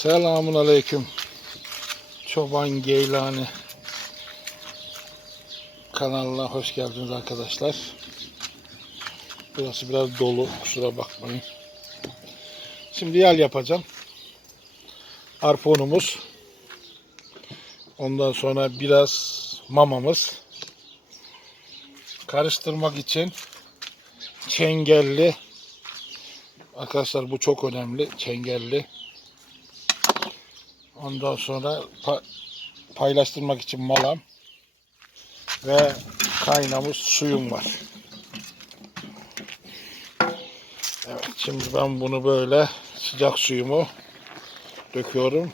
Selamun aleyküm. Çoban Geylani kanalına hoş geldiniz arkadaşlar. Burası biraz dolu kusura bakmayın. Şimdi yal yapacağım. Arpa unumuz. Ondan sonra biraz mamamız. Karıştırmak için çengelli. Arkadaşlar bu çok önemli. Çengelli. Ondan sonra pa- paylaştırmak için malam ve kaynamış suyum var. Evet şimdi ben bunu böyle sıcak suyumu döküyorum.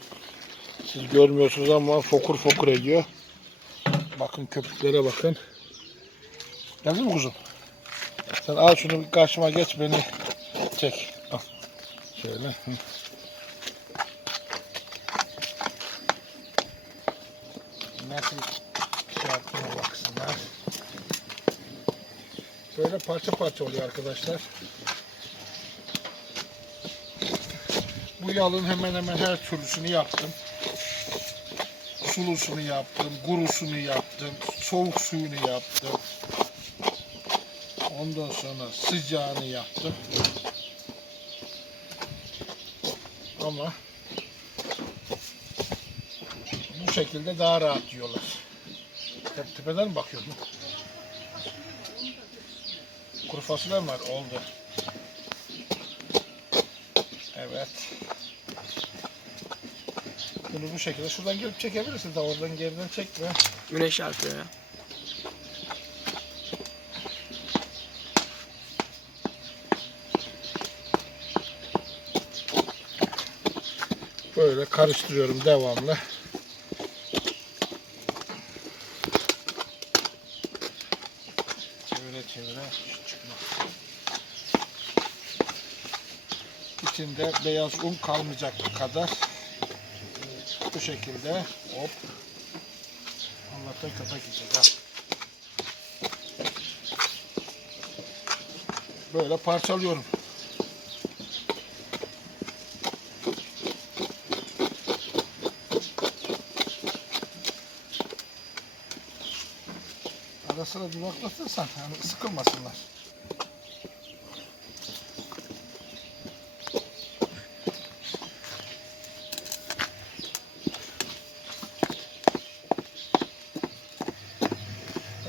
Siz görmüyorsunuz ama fokur fokur ediyor. Bakın köpüklere bakın. Geldin mi kuzum? Sen al şunu karşıma geç beni çek. Al. Şöyle. Hı. Nasıl şey yaptığına baksınlar. Böyle parça parça oluyor arkadaşlar. Bu yalın hemen hemen her türlüsünü yaptım. Sulusunu yaptım, gurusunu yaptım, soğuk suyunu yaptım. Ondan sonra sıcağını yaptım. Ama bu şekilde daha rahat yiyorlar. Tep tepeden mi bakıyordun? Kuru fasulye var? Oldu. Evet. Bunu bu şekilde şuradan gelip çekebilirsin de oradan geriden çekme. Güneş çarpıyor ya. Böyle karıştırıyorum devamlı. İçinde beyaz un kalmayacak kadar bu şekilde hop Allah'tan köpek yiyecek ha. Böyle parçalıyorum. Ara sıra dudaklatırsan yani sıkılmasınlar.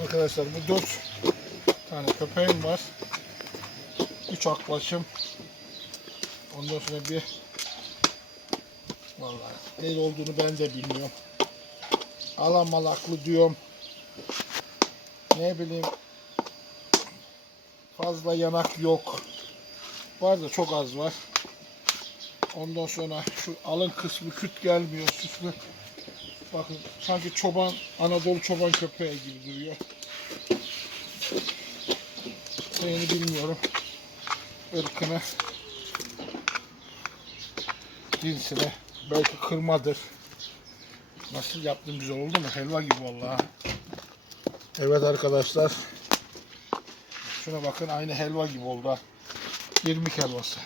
Arkadaşlar bu dört tane köpeğim var. Üç akbaşım. Ondan sonra bir vallahi ne olduğunu ben de bilmiyorum. Alamalaklı diyorum ne bileyim fazla yanak yok. Var da çok az var. Ondan sonra şu alın kısmı küt gelmiyor süslü. Bakın sanki çoban Anadolu çoban köpeği gibi duruyor. Şeyini bilmiyorum. Irkını cinsine belki kırmadır. Nasıl yaptım güzel oldu mu? Helva gibi vallahi. Evet arkadaşlar. Şuna bakın aynı helva gibi oldu ha. İrmik helvası.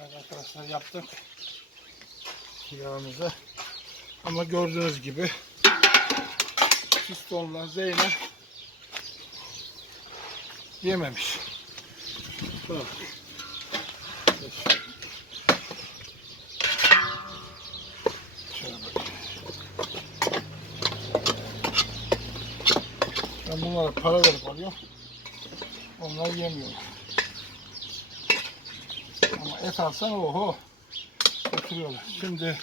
Evet arkadaşlar yaptık. Yağımızı. Ama gördüğünüz gibi Pistonla Zeynep yememiş. Bak. Ben para verip alıyorum. Onlar yemiyor. Ama et alsan oho. Götürüyorlar. Şimdi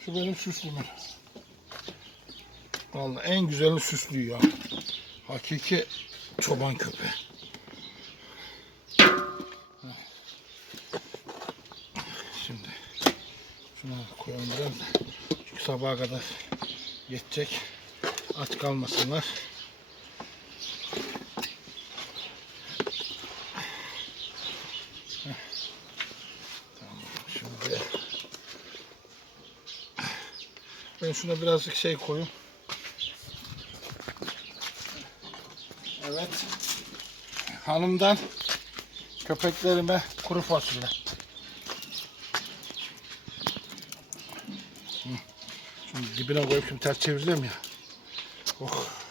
şu benim süslümüm. Vallahi en güzelini süslüyor ya. Hakiki çoban köpeği. Şimdi şuna koyalım biraz. Çünkü sabaha kadar yetecek. Aç kalmasınlar. Ben şuna birazcık şey koyayım. Evet. Hanımdan köpeklerime kuru fasulye. Şimdi dibine koyup şimdi ters çevireceğim ya. Oh.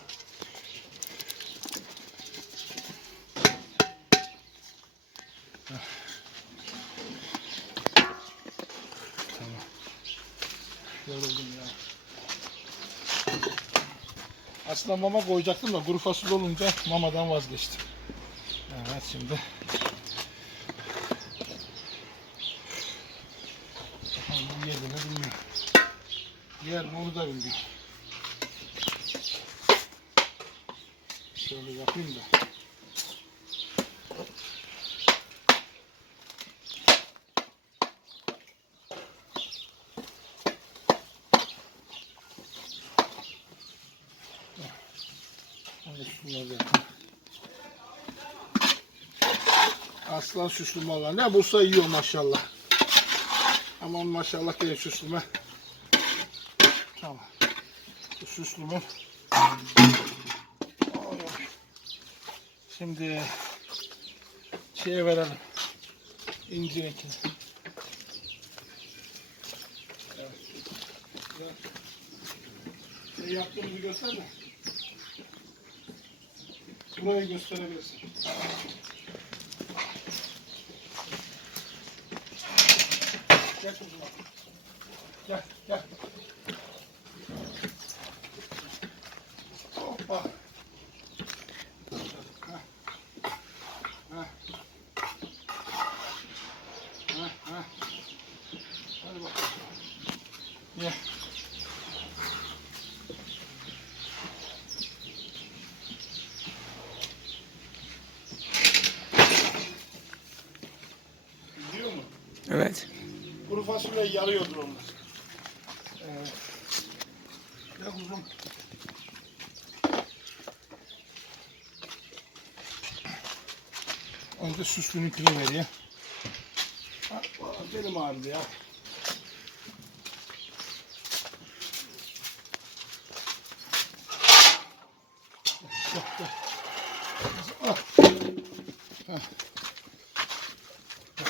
Aslında mama koyacaktım da kuru fasulye olunca mamadan vazgeçtim. Evet şimdi. Bakalım yedi mi bilmiyorum. Yer mi onu da bilmiyorum. Şöyle yapayım da. Aslan süslüme olan. Ne bulsa yiyor maşallah. Aman maşallah değil süslüme. Tamam. Bu süslüme. Oy. Şimdi şeye verelim. Evet. Güzel. Şey yaptığımızı göster de. Burayı gösterebilirsin. Gel kızım. Gel, gel. Hoppa. Ha. Ha. Ha, ha. Hadi bakalım. Gel. Biliyor musun? Evet. Kuru fasulye yarıyordur onlar. Evet. Ya kuzum. Önce süslününkünü vereyim. Benim ağrıdı ya.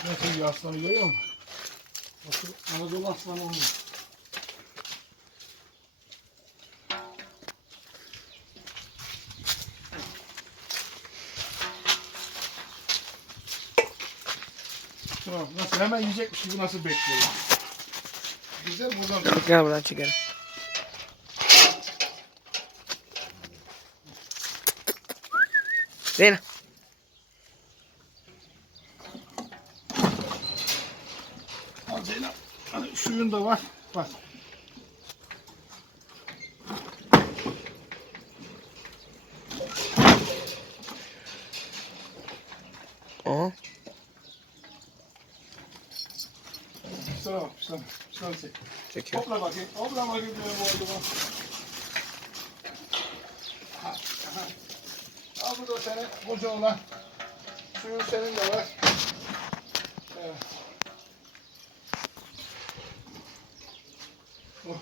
Nasıl bir aslanı görüyor musun? Anadolu aslanı olmuş. Tamam, nasıl hemen yiyecekmiş gibi nasıl bekliyor? Güzel buradan Gel buradan çekelim. Zeynep. al Zeynep. Suyun da var. Bak. Aha. Sana bak, sana, sana çek. Çekiyor. Hopla bakayım, hopla bakayım benim oğluma. Ha, aha. Al bu da senin, koca olan. Suyun senin de var. Evet. Oh.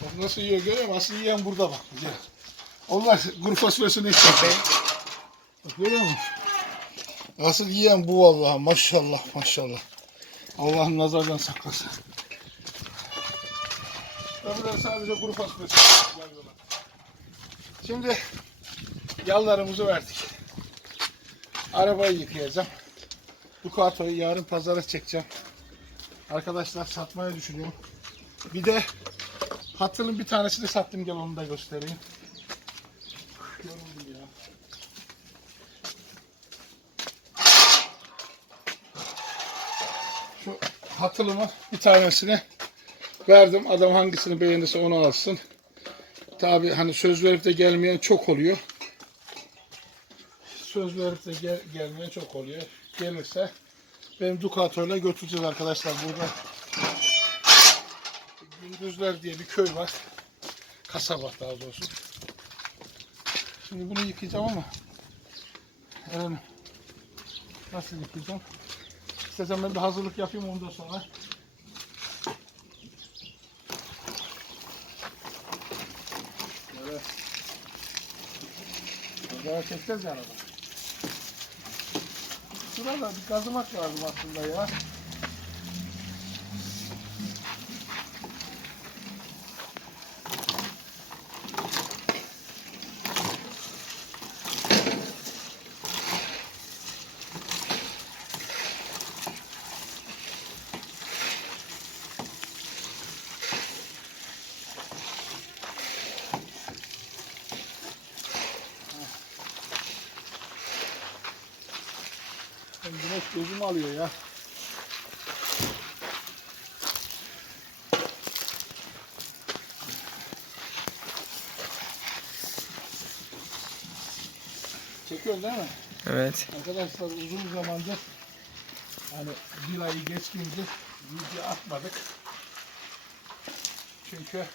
Bak nasıl yiyor görüyor musun? Asıl yiyen burada bak. Güzel. Onlar kuru fasulyesini istiyor. Bak görüyor musun? Asıl yiyen bu vallahi maşallah maşallah. Allah nazardan saklasın. Tabii sadece kuru fasulyesi. Şimdi yallarımızı verdik. Arabayı yıkayacağım. Ducato'yu yarın pazara çekeceğim. Arkadaşlar satmaya düşünüyorum. Bir de Hatır'ın bir tanesini sattım gel onu da göstereyim. Şu hatırımı bir tanesini verdim. Adam hangisini beğenirse onu alsın. Tabi hani söz verip de gelmeyen çok oluyor. Söz verip de gel, gelmeyen çok oluyor. Gelirse benim Ducato'yla götüreceğiz arkadaşlar burada. Gündüzler diye bir köy var. Kasaba daha doğrusu. Şimdi bunu yıkayacağım ama Eren, nasıl yıkayacağım? İstersen ben de hazırlık yapayım ondan sonra. Evet. Daha çekeceğiz ya arada. Şurada bir kazımak lazım aslında ya. Gözümü alıyor ya. Çekiyoruz değil mi? Evet. Arkadaşlar uzun zamandır hani bir ayı geçkince video atmadık. Çünkü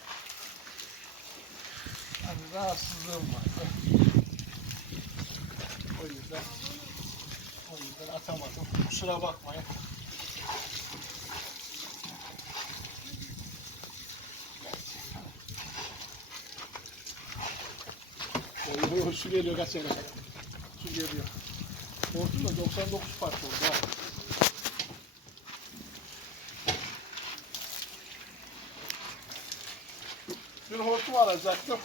hani rahatsızlığım vardı. O yüzden o atamadım. Kusura bakmayın. Oy, su geliyor kaç sene. Su geliyor. Hortum da 99 parça oldu ha. Bir hortum alacaktım.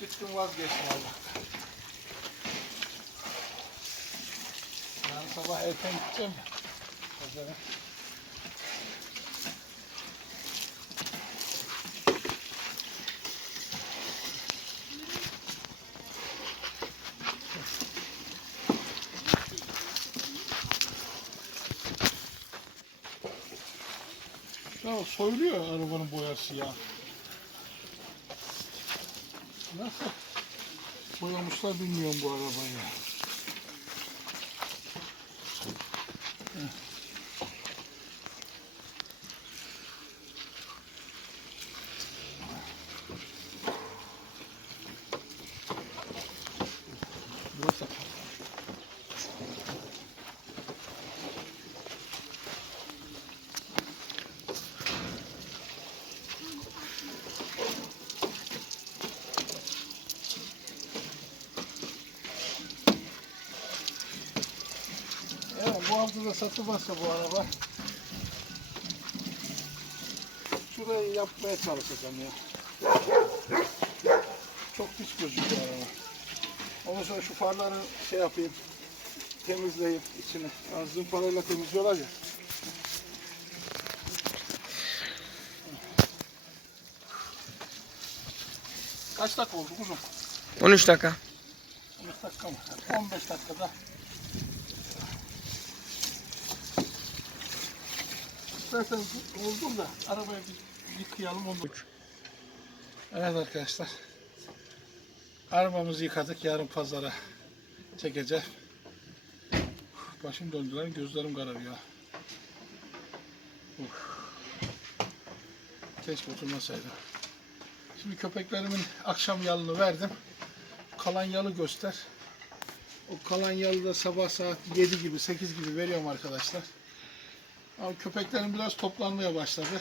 Gittim vazgeçtim valla. Sabah erken gideceğim. Pazara. Ya soyuluyor arabanın boyası ya. Nasıl boyamışlar bilmiyorum bu arabayı. Heh. Burası Hafta satılmazsa bu araba şurayı yapmaya çalışacağım ya. Çok pis gözüküyor araba. Ondan sonra şu farları şey yapayım. Temizleyip içini. Yazdığım parayla temizliyorlar ya. Kaç dakika oldu kuzum? 13 dakika. 15 dakika mı? 15 dakikada. İstersen oldur da arabayı bir yıkayalım onu. Evet arkadaşlar. Arabamızı yıkadık. Yarın pazara çekeceğiz. Başım döndü lan. Gözlerim kararıyor. Uf. Keşke oturmasaydım. Şimdi köpeklerimin akşam yalını verdim. Kalan yalı göster. O kalan yalı da sabah saat 7 gibi 8 gibi veriyorum arkadaşlar. Ama köpeklerim biraz toplanmaya başladı.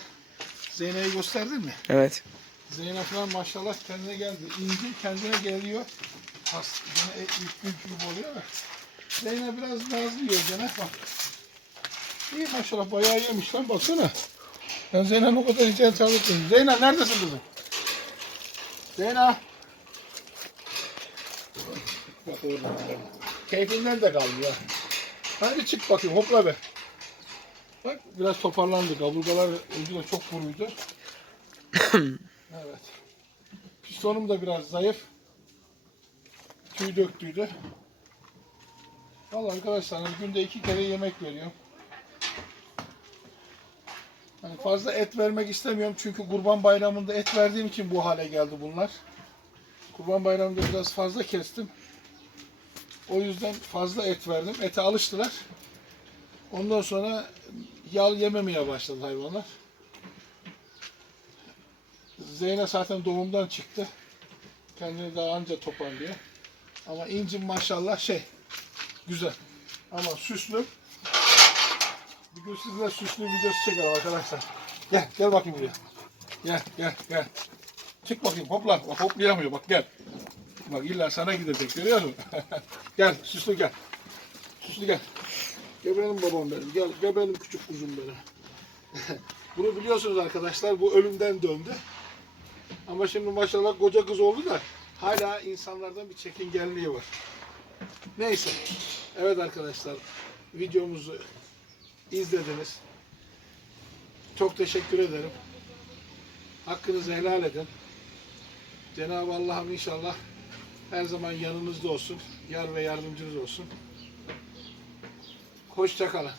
Zeynep'i gösterdin mi? Evet. Zeynep falan maşallah kendine geldi. İnci kendine geliyor. Has, yine ilk günkü gibi oluyor da. Zeynep biraz nazlı yiyor gene. Bak. İyi maşallah bayağı yemiş lan baksana. Ben Zeynep'in o kadar içeri tanıttım. Zeynep neredesin kızım? Zeynep. Bak orada. Keyfinden de kalmıyor. Hadi çık bakayım hopla be. Bak biraz toparlandı. Kaburgalar önceden çok kuruydu. evet. Pistonum da biraz zayıf. Tüy döktüydü. Vallahi arkadaşlar hani günde iki kere yemek veriyorum. Hani fazla et vermek istemiyorum çünkü kurban bayramında et verdiğim için bu hale geldi bunlar. Kurban bayramında biraz fazla kestim. O yüzden fazla et verdim. Ete alıştılar. Ondan sonra yal yememeye başladı hayvanlar. Zeynep zaten doğumdan çıktı. Kendini daha anca toparlıyor. Ama incim maşallah şey güzel. Ama süslü. Bir gün sizinle süslü videosu çekelim arkadaşlar. Gel gel bakayım buraya. Gel gel gel. Çık bakayım hopla. Bak hoplayamıyor bak gel. bak illa sana gidecek görüyor musun? gel süslü gel. Süslü gel. Gel babam benim. Gel, gel küçük kuzum benim. Bunu biliyorsunuz arkadaşlar bu ölümden döndü. Ama şimdi maşallah koca kız oldu da hala insanlardan bir çekingenliği var. Neyse. Evet arkadaşlar videomuzu izlediniz. Çok teşekkür ederim. Hakkınızı helal edin. Cenab-ı Allah'ım inşallah her zaman yanınızda olsun. Yar ve yardımcınız olsun. Hoşça kalın.